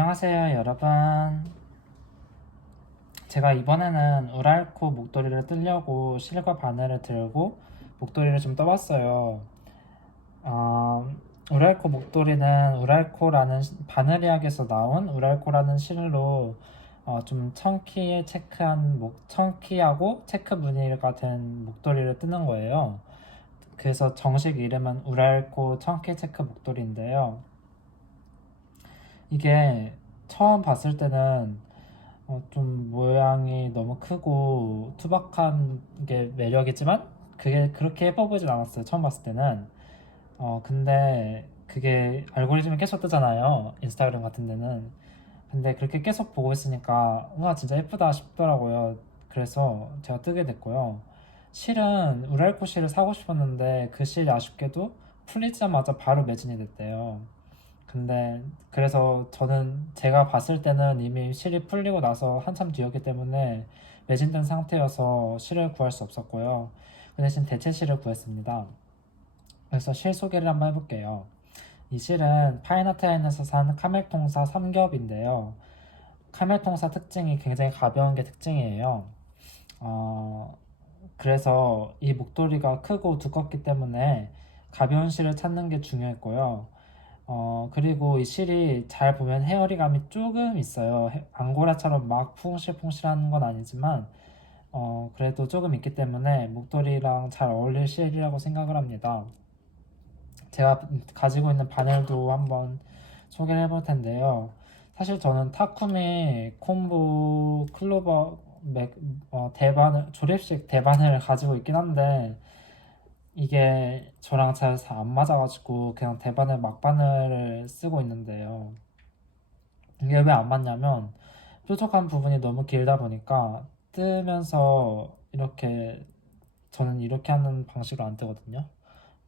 안녕하세요, 여러분. 제가 이번에는 우랄코 목도리를 뜨려고 실과 바늘을 들고 목도리를 좀 떠봤어요. 어, 우랄코 목도리는 우랄코라는 바늘이학에서 나온 우랄코라는 실로 좀 청키하고 체크 무늬가 된 목도리를 뜨는 거예요. 그래서 정식 이름은 우랄코 청키 체크 목도리인데요. 이게 처음 봤을 때는 좀 모양이 너무 크고 투박한 게 매력이지만 그게 그렇게 예뻐 보이진 않았어요. 처음 봤을 때는. 근데 그게 알고리즘이 계속 뜨잖아요. 인스타그램 같은 데는. 근데 그렇게 계속 보고 있으니까 와 진짜 예쁘다 싶더라고요. 그래서 제가 뜨게 됐고요. 실은 우랄코 실을 사고 싶었는데 그 실이 아쉽게도 풀리자마자 바로 매진이 됐대요. 근데 그래서 저는 제가 봤을 때는 이미 실이 풀리고 나서 한참 뒤였기 때문에 매진된 상태여서 실을 구할 수 없었고요. 그 대신 대체 실을 구했습니다. 그래서 실 소개를 한번 해볼게요. 이 실은 파이나타인에서 산 카멜통사 3겹인데요. 카멜통사 특징이 굉장히 가벼운 게 특징이에요. 어, 그래서 이 목도리가 크고 두껍기 때문에 가벼운 실을 찾는 게 중요했고요. 그리고 이 실이 잘 보면 헤어리감이 조금 있어요. 앙고라처럼 막 퐁실퐁실한 건 아니지만, 그래도 조금 있기 때문에 목도리랑 잘 어울릴 실이라고 생각을 합니다. 제가 가지고 있는 바늘도 한번 소개를 해볼 텐데요. 사실 저는 타쿠미 콤보 클로버 대바늘, 조립식 대바늘을 가지고 있긴 한데, 이게 저랑 잘 안 맞아가지고 그냥 대바늘 막바늘을 쓰고 있는데요. 이게 왜 안 맞냐면 뾰족한 부분이 너무 길다 보니까 뜨면서 이렇게 저는 이렇게 하는 방식으로 안 뜨거든요.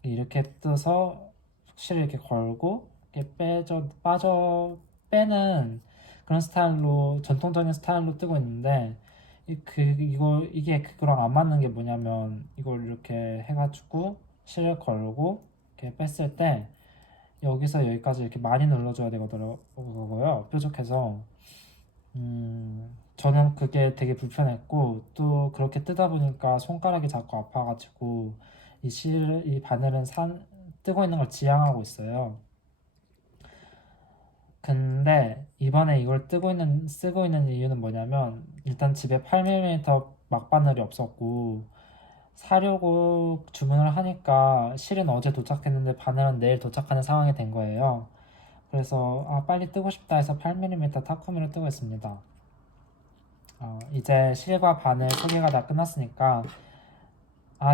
이렇게 떠서 확실히 이렇게 걸고 이렇게 빠져 빼는 그런 스타일로 전통적인 스타일로 뜨고 있는데 이게 그거랑 안 맞는 게 뭐냐면 이걸 이렇게 해가지고 실을 걸고 이렇게 뺐을 때 여기서 여기까지 이렇게 많이 눌러줘야 되거든요. 뾰족해서 저는 그게 되게 불편했고 또 그렇게 뜨다 보니까 손가락이 자꾸 아파가지고 이 바늘은 뜨고 있는 걸 지향하고 있어요. 근데 이번에 이걸 쓰고 있는 이유는 뭐냐면 일단 집에 8mm 막바늘이 없었고 사려고 주문을 하니까 실은 어제 도착했는데 바늘은 내일 도착하는 상황이 된 거예요. 그래서 빨리 뜨고 싶다 해서 8mm 타쿠미를 뜨고 있습니다. 이제 실과 바늘 소개가 다 끝났으니까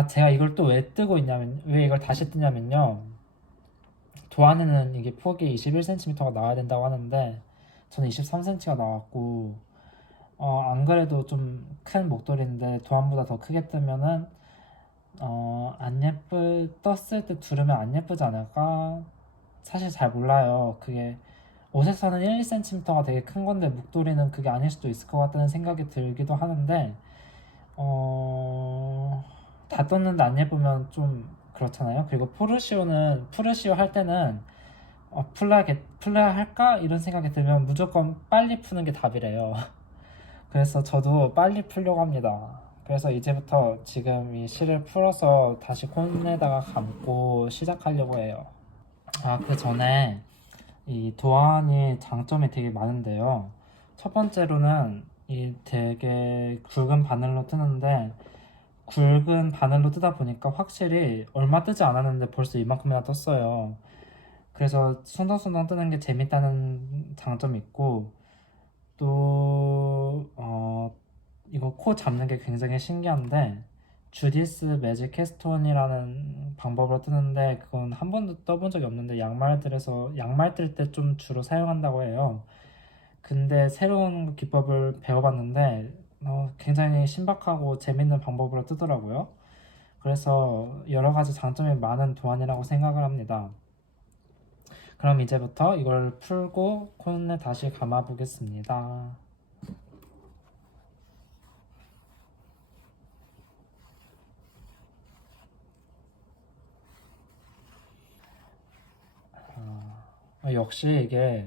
제가 이걸 또 왜 이걸 다시 뜨냐면요. 도안에는 이게 폭이 21cm가 나와야 된다고 하는데 저는 23cm가 나왔고 안 그래도 좀 큰 목도리인데 도안보다 더 크게 뜨면은 떴을 때 두르면 안 예쁘지 않을까? 사실 잘 몰라요. 그게 옷에서는 1, 2cm가 되게 큰 건데 목도리는 그게 아닐 수도 있을 것 같다는 생각이 들기도 하는데 다 떴는데 안 예쁘면 좀 그렇잖아요. 그리고 푸르시오 할 때는 풀어야 할까? 이런 생각이 들면 무조건 빨리 푸는 게 답이래요. 그래서 저도 빨리 풀려고 합니다. 그래서 이제부터 지금 이 실을 풀어서 다시 콘에다가 감고 시작하려고 해요. 그 전에 이 도안이 장점이 되게 많은데요. 첫 번째로는 이 되게 굵은 바늘로 뜨는데 굵은 바늘로 뜨다 보니까 확실히 얼마 뜨지 않았는데 벌써 이만큼이나 떴어요. 그래서 순덩순덩 뜨는 게 재밌다는 장점이 있고 또 이거 코 잡는 게 굉장히 신기한데 주디스 매직 캐스톤이라는 방법으로 뜨는데 그건 한 번도 떠본 적이 없는데 양말 뜰 때 좀 주로 사용한다고 해요. 근데 새로운 기법을 배워봤는데 굉장히 신박하고 재밌는 방법으로 뜨더라고요. 그래서 여러 가지 장점이 많은 도안이라고 생각을 합니다. 그럼 이제부터 이걸 풀고 콘에 다시 감아 보겠습니다. 역시 이게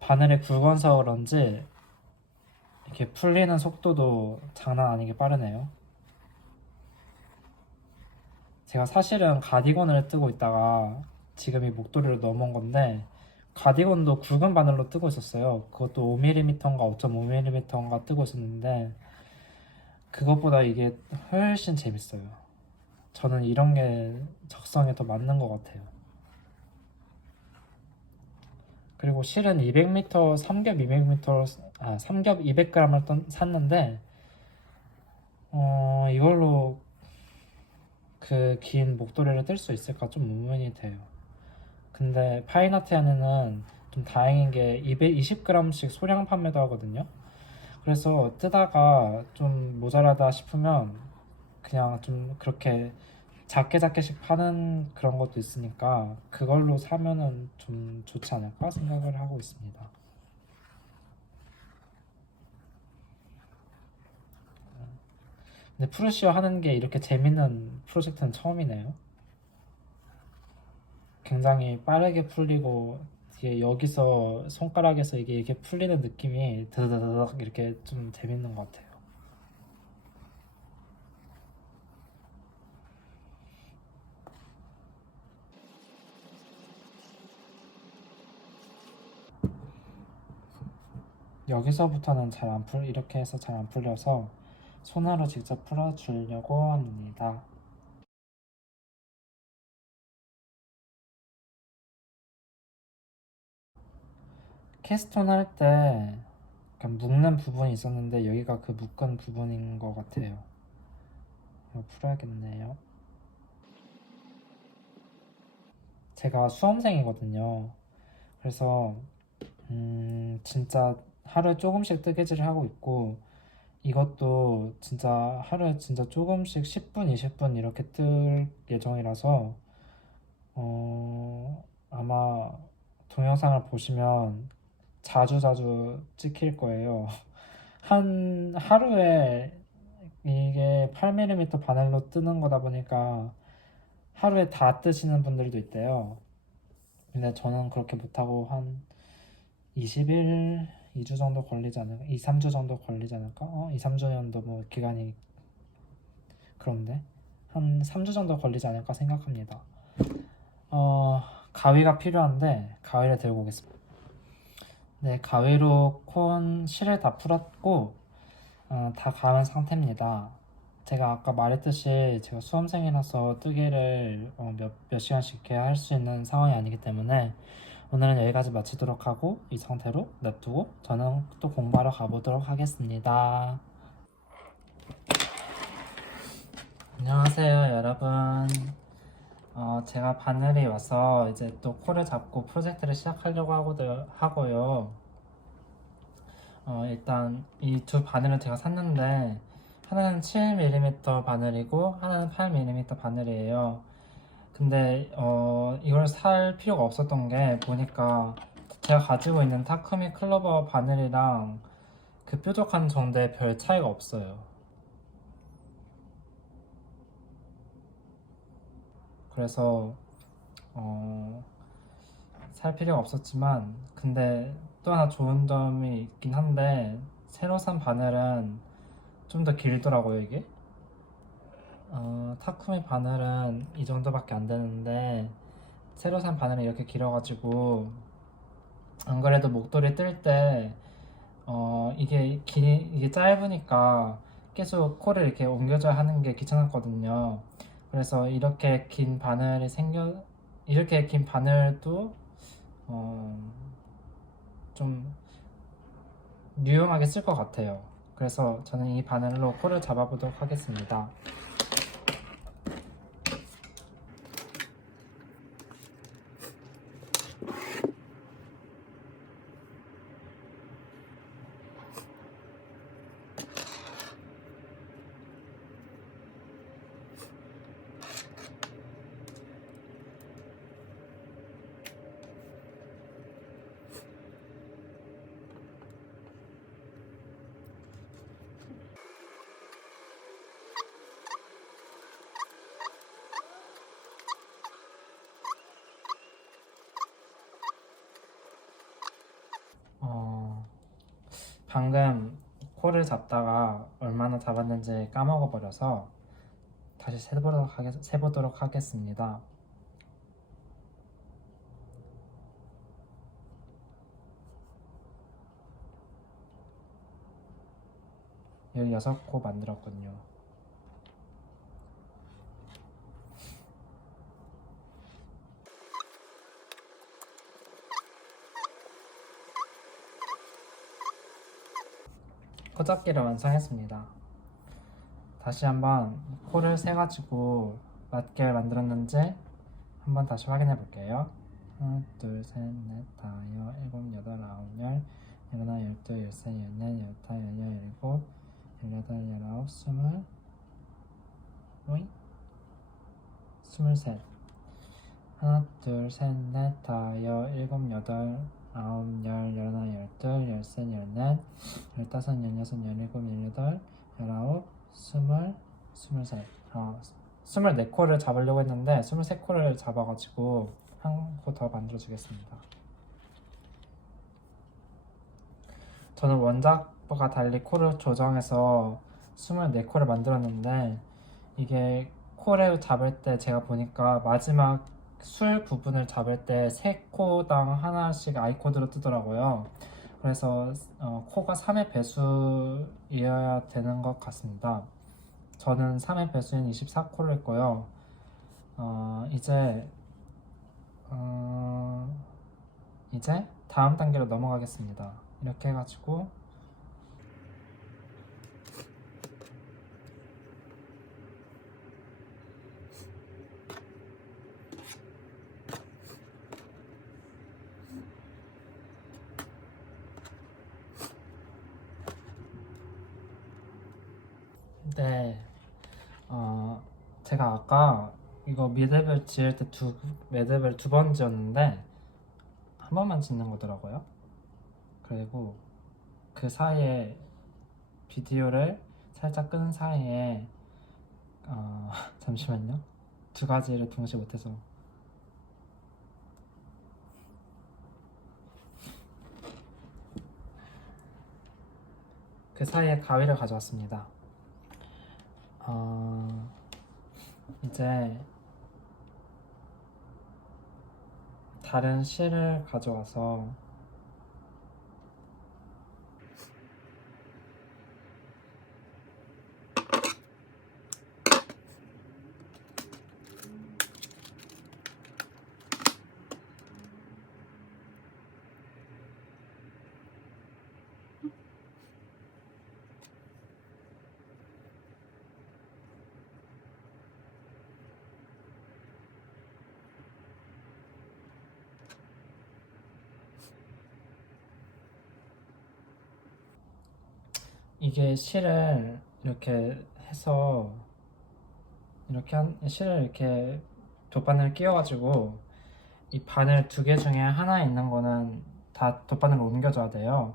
바늘이 굵어서 그런지 이렇게 풀리는 속도도 장난 아니게 빠르네요. 제가 사실은 가디건을 뜨고 있다가 지금 이 목도리로 넘어온 건데, 가디건도 굵은 바늘로 뜨고 있었어요. 그것도 5mm인가 5.5mm인가 뜨고 있었는데 그것보다 이게 훨씬 재밌어요. 저는 이런 게 적성에 더 맞는 것 같아요. 그리고 실은 200m 삼겹 200m 삼겹 200g을 샀는데 이걸로 그 긴 목도리를 뜰 수 있을까 좀 의문이 돼요. 근데 파이나티안에는 좀 다행인 게 220g씩 소량 판매도 하거든요. 그래서 뜨다가 좀 모자라다 싶으면 그냥 좀 그렇게 작게 작게씩 파는 그런 것도 있으니까 그걸로 사면은 좀 좋지 않을까 생각을 하고 있습니다. 근데 프루시오 하는 게 이렇게 재밌는 프로젝트는 처음이네요. 굉장히 빠르게 풀리고 이게 여기서 손가락에서 이게 이렇게 풀리는 느낌이 드드드득 이렇게 좀 재밌는 것 같아요. 여기서부터는 잘 안 풀, 이렇게 해서 잘 안 풀려서 손으로 직접 풀어주려고 합니다. 캐스톤 할 때 약간 묶는 부분이 있었는데 여기가 그 묶은 부분인 것 같아요. 이거 풀어야겠네요. 제가 수험생이거든요. 그래서 진짜 하루에 조금씩 뜨개질을 하고 있고, 이것도 진짜 하루에 진짜 조금씩 10분, 20분 이렇게 뜰 예정이라서 아마 동영상을 보시면 자주자주 찍힐 거예요. 한 하루에 이게 8mm 바늘로 뜨는 거다 보니까 하루에 다 뜨시는 분들도 있대요. 근데 저는 그렇게 못하고 한 20일, 2주 정도 걸리지 않을까? 2, 3주 정도 걸리지 않을까? 2, 3주년도 뭐 기간이 그런데 한 3주 정도 걸리지 않을까 생각합니다. 어, 가위가 필요한데 가위를 들고 오겠습니다. 네, 가위로 콘 실을 다 풀었고 다 감은 상태입니다. 제가 아까 말했듯이 제가 수험생이라서 뜨개를 몇 시간씩 이렇게 할 수 있는 상황이 아니기 때문에 오늘은 여기까지 마치도록 하고 이 상태로 냅두고 저는 또 공부하러 가보도록 하겠습니다. 안녕하세요 여러분. 제가 바늘이 와서 이제 또 코를 잡고 프로젝트를 시작하려고 하고요. 일단 이 두 바늘을 제가 샀는데 하나는 7mm 바늘이고 하나는 8mm 바늘이에요. 근데 이걸 살 필요가 없었던 게 보니까 제가 가지고 있는 타크미 클로버 바늘이랑 그 뾰족한 정도의 별 차이가 없어요. 그래서 어, 살 필요가 없었지만 근데 또 하나 좋은 점이 있긴 한데 새로 산 바늘은 좀 더 길더라고요 이게. 타쿠미 바늘은 이 정도밖에 안 되는데 새로 산 바늘은 이렇게 길어가지고 안 그래도 목도리 뜰때 이게 짧으니까 계속 코를 이렇게 옮겨줘야 하는 게 귀찮았거든요. 그래서 이렇게 긴 바늘도 어, 좀 유용하게 쓸 것 같아요. 그래서 저는 이 바늘로 코를 잡아보도록 하겠습니다. 방금 코를 잡다가 얼마나 잡았는지 까먹어 버려서 다시 세보도록 하겠습니다. 16코 만들었군요. 코잡기를 완성했습니다. 다시 한번 코를 세가지고 맞게 만들었는지 한번 다시 확인해 볼게요. 하나, 둘, 셋, 넷, 다, 여, 일곱, 여덟, 아홉, 열, 열하나, 열둘, 열세, 열넷, 열다, 열여, 열일곱, 열여덟, 열아홉, 스물, 오이, 스물셋. 하나, 둘, 셋, 넷, 다, 여, 일곱, 여덟, 아홉, 열, 열하나, 열둘, 열세, 열넷, 열다섯, 열여섯, 열일곱, 열여덟, 열아홉, 스물, 스물셋. 24코를 잡으려고 했는데 23코를 잡아가지고 한 코 더 만들어주겠습니다. 저는 원작과 달리 코를 조정해서 24코를 만들었는데 이게 코를 잡을 때 제가 보니까 마지막 술 부분을 잡을 때 3코당 하나씩 아이코드로 뜨더라고요. 그래서 코가 3의 배수이어야 되는 것 같습니다. 저는 3의 배수인 24코를 했고요. 이제 다음 단계로 넘어가겠습니다. 이렇게 해가지고 네, 제가 아까 이거 미드벨 지을 때 미드벨 2번 지었는데 한 번만 짓는 거더라고요. 그리고 그 사이에 비디오를 살짝 끄는 사이에 잠시만요. 두 가지를 동시에 못해서 그 사이에 가위를 가져왔습니다. 이제 다른 실을 가져와서 이게 실을 이렇게 해서 실을 이렇게 돗바늘 끼워가지고 이 바늘 2개 중에 하나에 있는 거는 다 돗바늘로 옮겨줘야 돼요.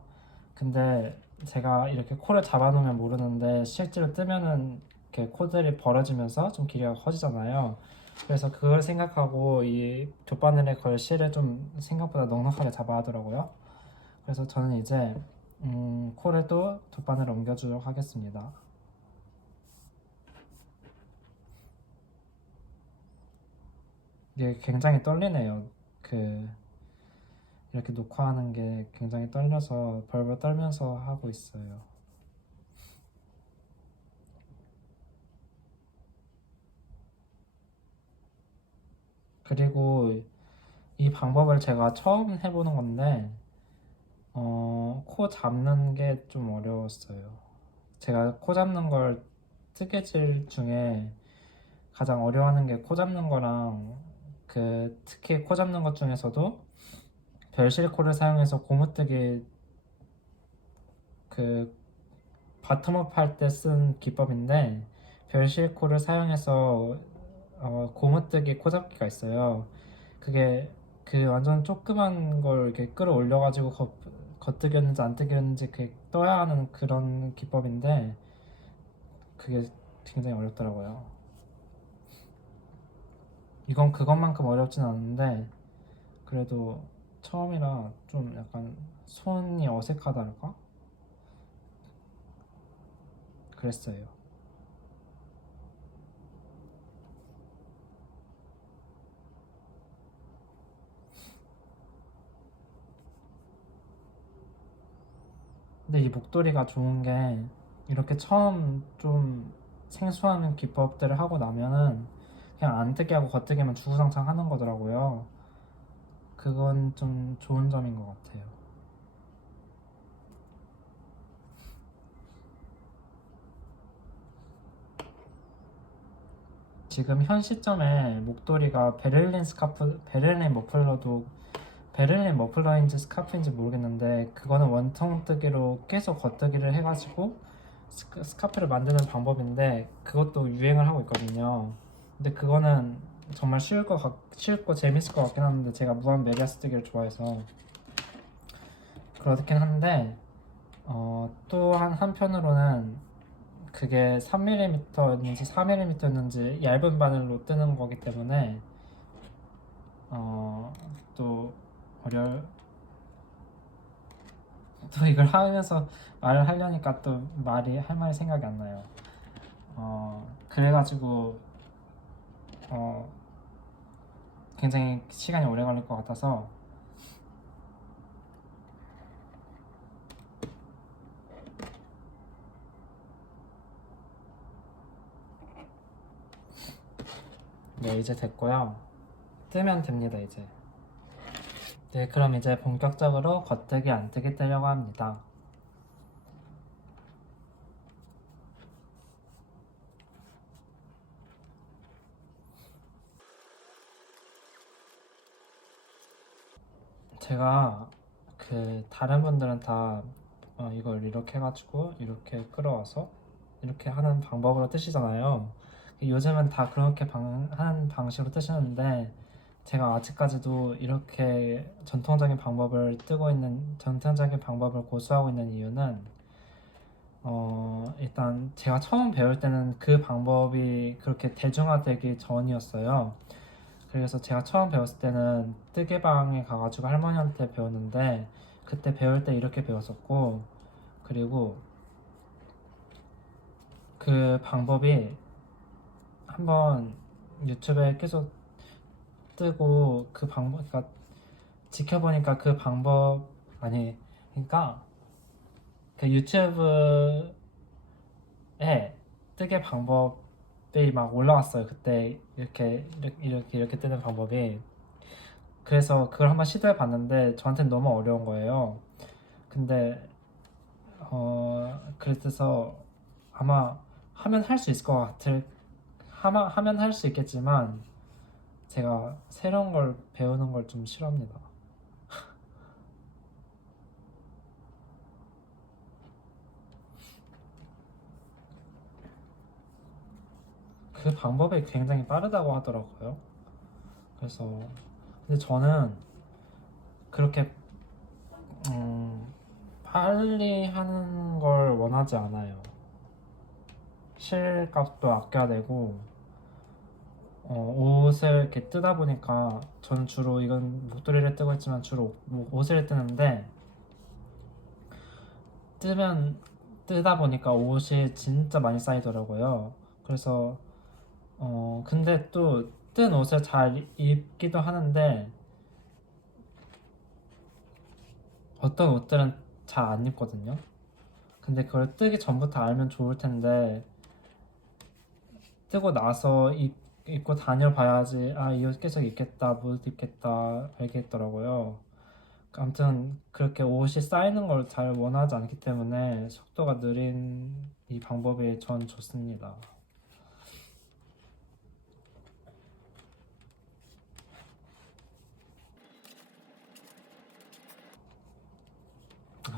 근데 제가 이렇게 코를 잡아놓으면 모르는데 실제로 뜨면은 이렇게 코들이 벌어지면서 좀 길이가 커지잖아요. 그래서 그걸 생각하고 이 돗바늘에 걸 실을 좀 생각보다 넉넉하게 잡아야 하더라고요. 그래서 저는 이제 코를 또 돗바늘을 옮겨주도록 하겠습니다. 이게 굉장히 떨리네요. 이렇게 녹화하는 게 굉장히 떨려서 벌벌 떨면서 하고 있어요. 그리고 이 방법을 제가 처음 해보는 건데 코 잡는 게 좀 어려웠어요. 제가 코 잡는 걸 뜨개질 중에 가장 어려워하는 게 코 잡는 거랑 특히 코 잡는 것 중에서도 별실코를 사용해서 고무뜨기 바텀업 할 때 쓴 기법인데 별실코를 사용해서 고무뜨기 코잡기가 있어요. 그게 완전 조그만 걸 이렇게 끌어올려가지고 겉뜨겼는지 안 뜨겼는지 떠야 하는 그런 기법인데 그게 굉장히 어렵더라고요. 이건 그것만큼 어렵진 않은데 그래도 처음이라 좀 약간 손이 어색하달까? 그랬어요. 근데 이 목도리가 좋은 게 이렇게 처음 좀 생소한 기법들을 하고 나면은 그냥 안뜨기 하고 겉뜨기만 주구장창 하는 거더라고요. 그건 좀 좋은 점인 것 같아요. 지금 현 시점에 목도리가 베를린 머플러도 베를린 머플러인지 스카프인지 모르겠는데 그거는 원통뜨기로 계속 겉뜨기를 해가지고 스카프를 만드는 방법인데 그것도 유행을 하고 있거든요. 근데 그거는 정말 쉽고 재밌을 것 같긴 한데 제가 무한 메리아스 뜨기를 좋아해서 그렇긴 한데 또한 한편으로는 그게 3mm였는지 4mm였는지 얇은 바늘로 뜨는 거기 때문에 또 어려 또 이걸 하면서 말을 하려니까 또 할 말이 생각이 안 나요. 그래가지고 어, 굉장히 시간이 오래 걸릴 것 같아서 네, 이제 됐고요. 뜨면 됩니다, 이제. 네, 그럼 이제 본격적으로 겉뜨기 안뜨기 뜨려고 합니다. 제가 다른 분들은 다 이걸 이렇게 해가지고 이렇게 끌어와서 이렇게 하는 방법으로 뜨시잖아요. 요즘은 다 그렇게 하는 방식으로 뜨시는데 제가 아직까지도 이렇게 전통적인 방법을 고수하고 있는 이유는 일단 제가 처음 배울 때는 그 방법이 그렇게 대중화되기 전이었어요. 그래서 제가 처음 배웠을 때는 뜨개방에 가가지고 할머니한테 배웠는데 그때 배울 때 이렇게 배웠었고 그리고 그 방법이 한번 유튜브에 계속 뜨고 그러니까 지켜보니까 그 방법 아니 그러니까 그 유튜브에 뜨개 방법이 막 올라왔어요. 그때 이렇게 뜨는 방법이. 그래서 그걸 한번 시도해 봤는데 저한테는 너무 어려운 거예요. 근데 그래서 아마 하면 할 수 있을 것 하면 할 수 있겠지만 제가 새로운 걸 배우는 걸 좀 싫어합니다. 그 방법이 굉장히 빠르다고 하더라고요. 그래서 근데 저는 그렇게 빨리 하는 걸 원하지 않아요. 실값도 아껴야 되고 옷을 이렇게 뜨다 보니까 저는 주로 이건 목도리를 뜨고 있지만 주로 옷을 뜨는데 뜨면 뜨다 보니까 옷이 진짜 많이 쌓이더라고요. 그래서 근데 또 뜬 옷을 잘 입기도 하는데 어떤 옷들은 잘 안 입거든요. 근데 그걸 뜨기 전부터 알면 좋을 텐데 뜨고 나서 입고 다녀봐야지 이 옷 계속 입겠다 못 입겠다 알겠더라고요. 아무튼 그렇게 옷이 쌓이는 걸 잘 원하지 않기 때문에 속도가 느린 이 방법이 전 좋습니다.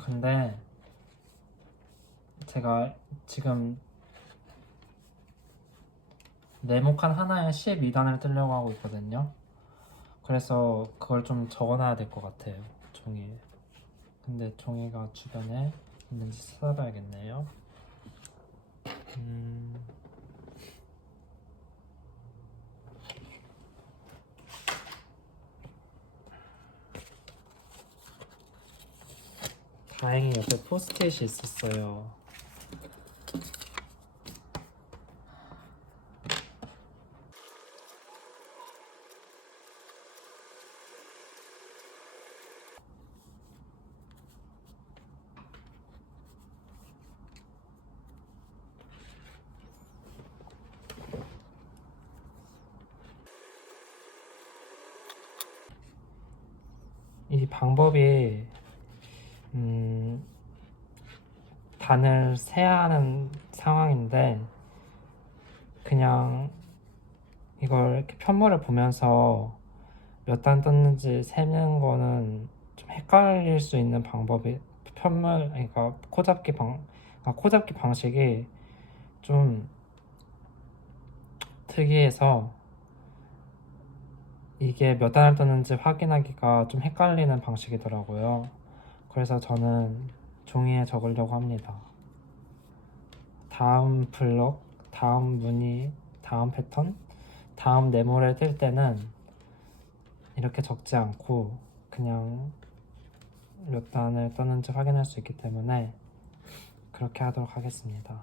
근데 제가 지금 네모칸 하나에 12단을 뜨려고 하고 있거든요. 그래서 그걸 좀 적어놔야 될 것 같아요, 종이에. 근데 종이가 주변에 있는지 찾아봐야겠네요. 음, 다행히 옆에 포스트잇이 있었어요. 이 방법이 단을 세야 하는 상황인데 그냥 이걸 이렇게 편물을 보면서 몇 단 떴는지 세는 거는 좀 헷갈릴 수 있는 방법이 그러니까 코잡기 방식이 좀 특이해서 이게 몇 단을 떴는지 확인하기가 좀 헷갈리는 방식이더라고요. 그래서 저는 종이에 적으려고 합니다. 다음 블록, 다음 무늬, 다음 패턴, 다음 네모를 뜰 때는 이렇게 적지 않고 그냥 몇 단을 떴는지 확인할 수 있기 때문에 그렇게 하도록 하겠습니다.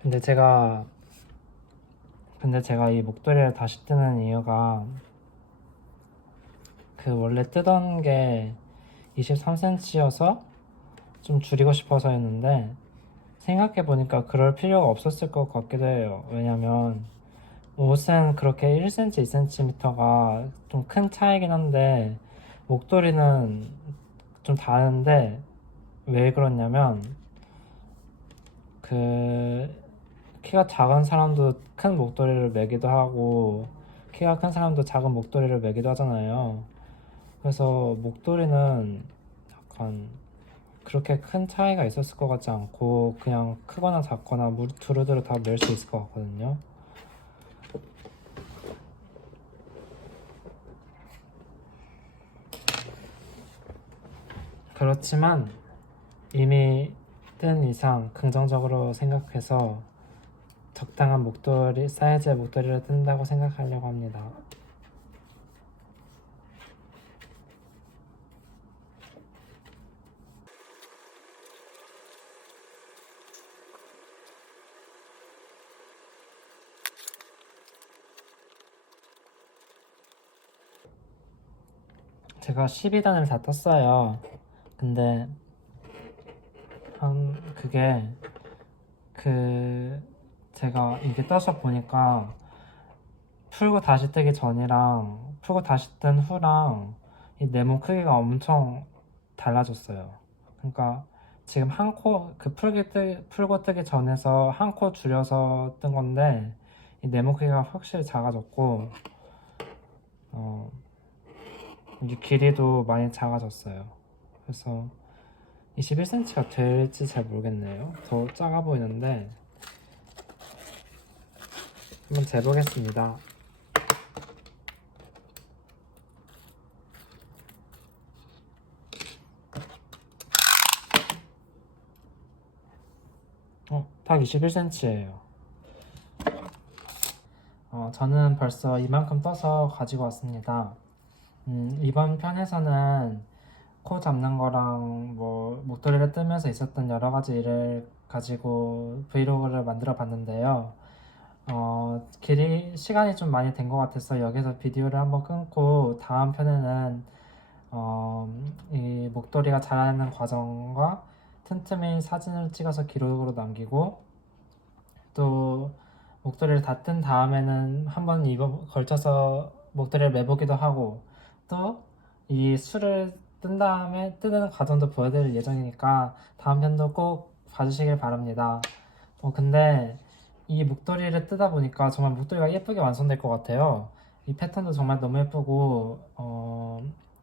근데 제가 이 목도리를 다시 뜨는 이유가 그 원래 뜨던 게 23cm여서 좀 줄이고 싶어서였는데 생각해보니까 그럴 필요가 없었을 것 같기도 해요. 왜냐면 옷은 그렇게 1cm, 2cm가 좀 큰 차이긴 한데 목도리는 좀 다른데 왜 그러냐면 그 키가 작은 사람도 큰 목도리를 매기도 하고 키가 큰 사람도 작은 목도리를 매기도 하잖아요. 그래서 목도리는 약간 그렇게 큰 차이가 있었을 것 같지 않고 그냥 크거나 작거나 두루두루 다 멜 수 있을 것 같거든요. 그렇지만 이미 뜬 이상 긍정적으로 생각해서 적당한 사이즈의 목도리를 뜬다고 생각하려고 합니다. 제가 12단을 다 떴어요. 근데 그게 제가 이게 떠서 보니까 풀고 다시 뜨기 전이랑 풀고 다시 뜬 후랑 이 네모 크기가 엄청 달라졌어요. 그러니까 지금 풀고 뜨기 전에서 한 코 줄여서 뜬 건데 이 네모 크기가 확실히 작아졌고 이제 길이도 많이 작아졌어요. 그래서 21cm가 될지 잘 모르겠네요. 더 작아 보이는데 한번 재보겠습니다. 딱 21cm예요. 저는 벌써 이만큼 떠서 가지고 왔습니다. 이번 편에서는 코 잡는 거랑 뭐 목도리를 뜨면서 있었던 여러 가지 일을 가지고 브이로그를 만들어 봤는데요. 시간이 좀 많이 된 것 같아서 여기서 비디오를 한번 끊고 다음 편에는 이 목도리가 자라는 과정과 틈틈이 사진을 찍어서 기록으로 남기고 또 목도리를 다 뜬 다음에는 한번 걸쳐서 목도리를 매보기도 하고 또 이 술을 뜬 다음에 뜨는 과정도 보여드릴 예정이니까 다음 편도 꼭 봐주시길 바랍니다. 근데 이 목도리를 뜨다 보니까 정말 목도리가 예쁘게 완성될 것 같아요. 이 패턴도 정말 너무 예쁘고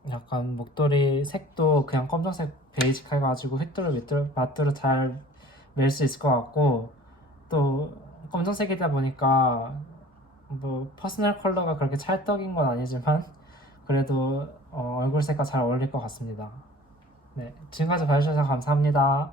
약간 목도리 색도 그냥 검정색 베이직해 가지고 휘뚜루마뚜루 잘 멜 수 있을 것 같고 또 검정색이다 보니까 뭐 퍼스널 컬러가 그렇게 찰떡인 건 아니지만 그래도 얼굴 색과 잘 어울릴 것 같습니다. 네, 지금까지 봐주셔서 감사합니다.